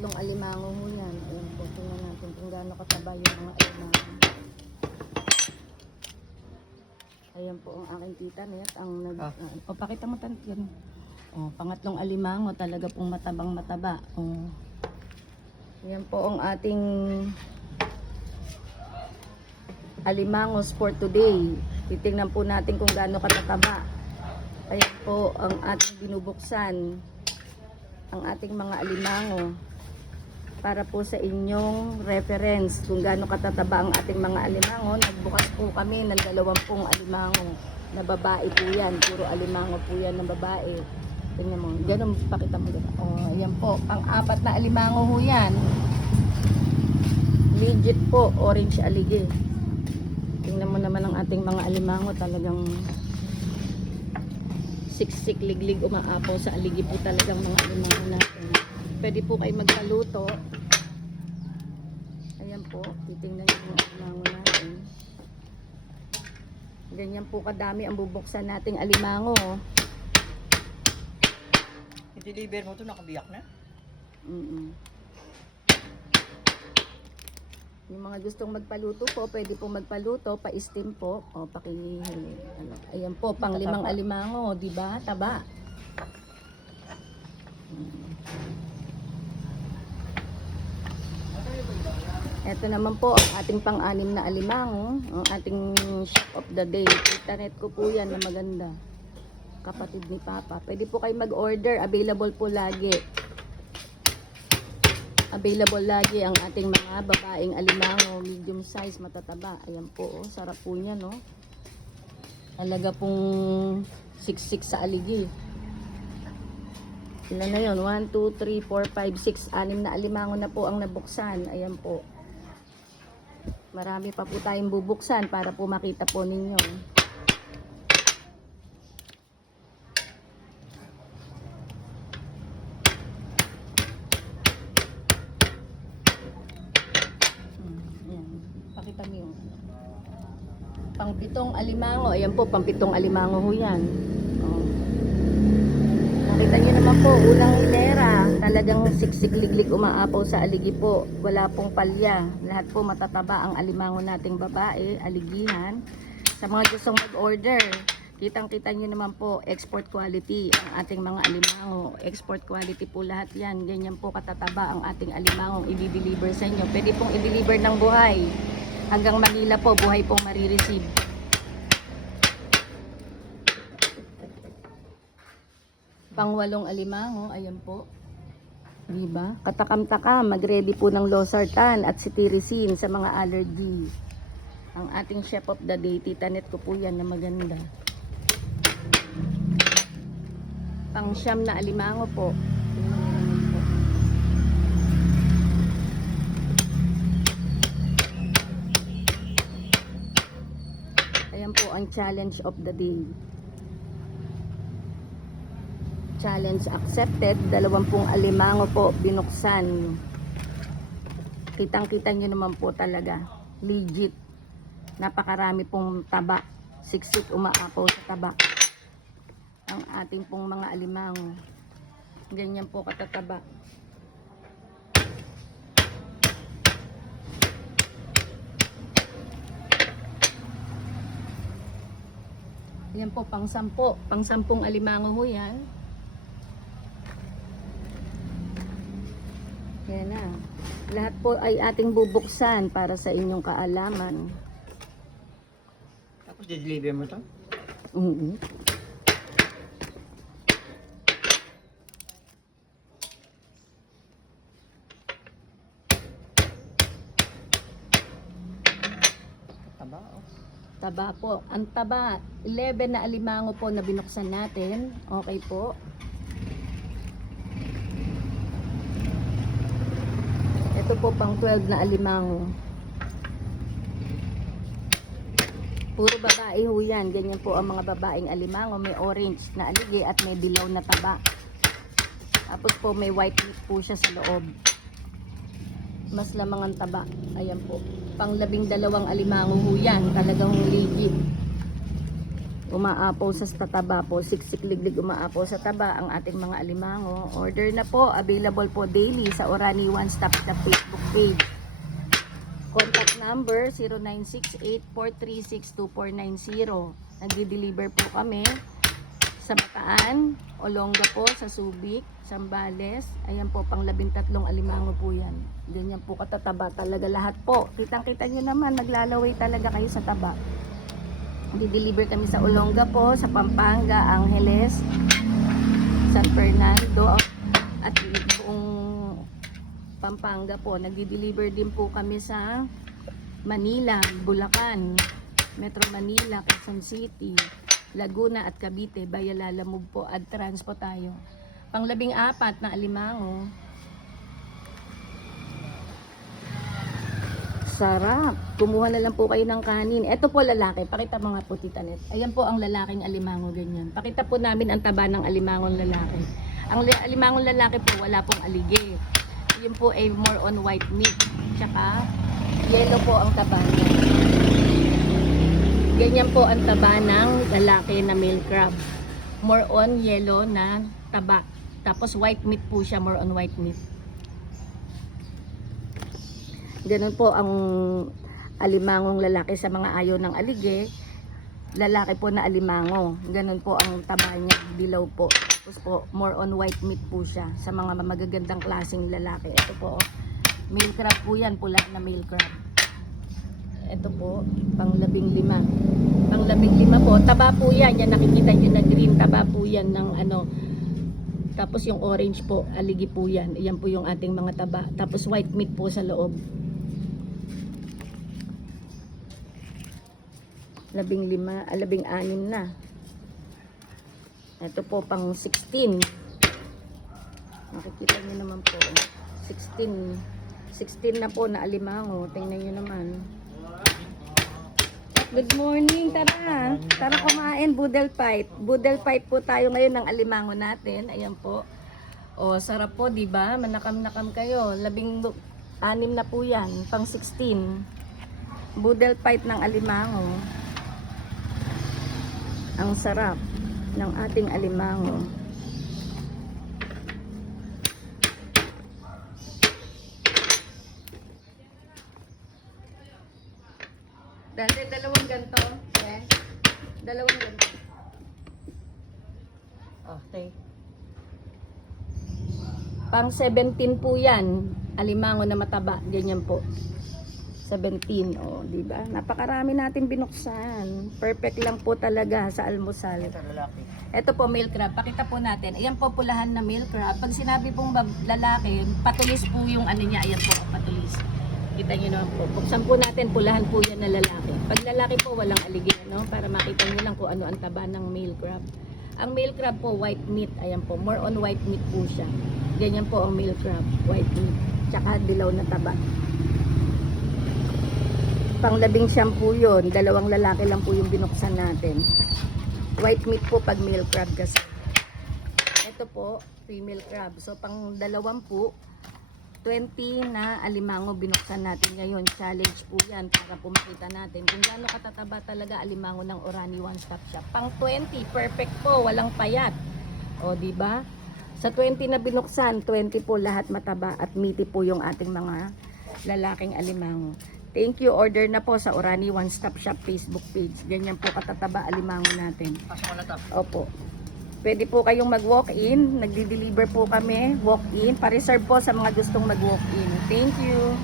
pangatlong alimango ho yan. Ayan po, tingnan natin kung gaano kataba yung mga alimango. Ayan po ang aking tita net. O, pakita mo tanit yun. O, pangatlong alimango, talaga pong matabang mataba. O, ayan po ang ating alimangos for today. Titingnan po natin kung gaano katataba. Ayan po ang ating binubuksan. Ang ating mga alimango. Para po sa inyong reference kung gaano katataba ang ating mga alimango. Nagbukas po kami ng 20 alimango na babae po yan. Puro alimango po yan na babae. Tingnan mo. Ganun, pakita mo dito. O, ayan po. Pang-4 na alimango ho yan. Legit po. Orange alige. Tingnan mo naman ang ating mga alimango. Talagang siksik, liglig, umaapaw sa aligi po talagang mga alimango natin. Pwede po kayo magpaluto. Ayan po, titingnan nyo yung alimango natin. Ganyan po kadami ang bubuksan nating alimango. I-deliver mo ito, nakabiyak na? Yung mga gustong magpaluto po, pwede po magpaluto, pa-steam po. O, ayan po, pang 5 alimango, di ba? Taba. Ito naman po ang ating pang-6 na alimango, ang ating shop of the day. Internet ko po yan na maganda. Kapatid ni Papa. Pwede po kayo mag-order, available po lagi. Available lagi ang ating mga babaeng alimango, medium size, matataba. Ayan po, oh, sarap po niya, no? Talaga pong siksik sa aligi. Ilan na yun? 1, 2, 3, 4, 5, 6, 6 na alimango na po ang nabuksan. Ayan po. Marami pa po tayong bubuksan para po makita po ninyo. Ayan. Pakita mo yun. Pang-7 alimango. Ayan po, pang-7 alimango ho yan. Oh. Nakita nyo naman po, unang hilera, talagang siksik liglig umaapaw sa aligi po. Wala pong palya. Lahat po matataba ang alimango nating babae, aligihan. Sa mga gustong mag-order, kitang-kita nyo naman po, export quality ang ating mga alimango. Export quality po lahat yan. Ganyan po katataba ang ating alimangong i-deliver sa inyo. Pwede pong i-deliver ng buhay. Hanggang Manila po, buhay pong marireceive. Pang-8 alimango, ayan po. Diba? Katakam-takam, mag-ready po ng losartan at cetirizine sa mga allergy. Ang ating chef of the day, tita net ko po yan na maganda. Pang-9 na alimango po. Ayan po ang challenge of the day. Challenge accepted. 20 alimango po binuksan. Kitang-kita nyo naman po talaga. Legit. Napakarami pong taba. Siksik umaapaw sa taba. Ang ating pong mga alimango. Ganyan po katataba. Yan po pang-10. Pang-10 alimango ho yan. Yan na. Lahat po ay ating bubuksan para sa inyong kaalaman. Tapos i-deliver mo ito? Taba, oh. Taba po. Ang taba, 11 na alimango po na binuksan natin. Okay po. Ito po pang 12 na alimango. Puro babae ho yan. Ganyan po ang mga babaeng alimango. May orange na aligi at may dilaw na taba. Tapos po may white meat po siya sa loob. Mas lamang ang taba. Ayan po. Pang 12 alimango ho yan. Talagang legit. Umaapaw sa tataba po, siksik-liglig umaapaw sa taba ang ating mga alimango. Order na po, available po daily sa Orani One Stop Shop Facebook page. Contact number 0968-436-2490. Nagdi-deliver po kami sa Bataan, Olonga po, sa Subic, Zambales. Ayan po, pang 13 alimango po yan. Ganyan po katataba talaga lahat po. Kitang-kita nyo naman, naglalaway talaga kayo sa taba. Di-deliver kami sa Olonga po, sa Pampanga, Angeles, San Fernando, at buong Pampanga po. Nagdi-deliver din po kami sa Manila, Bulacan, Metro Manila, Quezon City, Laguna at Cavite. Bayalalamog po, ad-trans po tayo. Pang 14 na alimango. Sarap. Kumuha na lang po kayo ng kanin. Ito po lalaki. Pakita mo nga po, Tita Net. Ayan po ang lalaking alimango, ganyan. Pakita po namin ang taba ng alimangong lalaki. Ang alimangong lalaki po, wala pong alige. Yun po ay more on white meat. Tsaka, yellow po ang taba niya. Ganyan po ang taba ng lalaki na male crab. More on yellow na taba. Tapos white meat po siya, more on white meat. Ganun po ang alimangong lalaki sa mga ayaw ng alige. Lalaki po na alimango. Ganun po ang taba niya, dilaw po. Tapos po, more on white meat po siya sa mga magagandang klaseng lalaki. Ito po, male crab po yan, pula na male crab. Ito po, pang 15. Pang 15 po, taba po yan. Yan nakikita nyo na green, taba po yan ng ano. Tapos yung orange po, aligi po yan. Yan po yung ating mga taba. Tapos white meat po sa loob. 16 na. Ito po pang 16. Makikita niyo naman po. 16 na po na alimango. Tingnan niyo naman. Good morning, tara. Tara kumain, Boodle Fight. Boodle Fight po tayo ngayon ng alimango natin. Ayan po. O, sarap po, di ba? Manakam-nakam kayo. 16 na po yan, pang 16. Boodle Fight ng alimango. Ang sarap ng ating alimango. Dati dalawang ganto. Okay. Dalawang ganto. Okay. Pang 17 po yan. Alimango na mataba. Ganyan po. 17. O, di ba? Napakarami natin binuksan. Perfect lang po talaga sa almusal. Ito lalaki. Ito po, male crab. Pakita po natin. Ayan po, pulahan na male crab. Pag sinabi pong lalaki, patulis po yung ano niya. Ayan po, patulis. Kita nyo naman po. Buksan po natin, pulahan po yan na lalaki. Pag lalaki po, walang aligin, no? Para makita nyo lang kung ano ang taba ng male crab. Ang male crab po, white meat. Ayan po, more on white meat po siya. Ganyan po ang male crab, white meat. Tsaka dilaw na taba. Pang 19 po yun. Dalawang lalaki lang po yung binuksan natin. White meat po pag male crab kasi. Ito po, female crab. So, pang 20 na alimango binuksan natin ngayon. Challenge po yan para po makita natin kung gaano katataba talaga alimango ng Orani One Stop Shop. Pang 20, perfect po, walang payat. O, di ba? Sa 20 na binuksan, 20 po lahat mataba at meaty po yung ating mga lalaking alimango. Thank you. Order na po sa Orani One Stop Shop Facebook page. Ganyan po katataba alimango natin. Pasok ko na to. Opo. Pwede po kayong mag-walk-in. Nagdi-deliver po kami. Walk-in. Pa-reserve po sa mga gustong mag-walk-in. Thank you.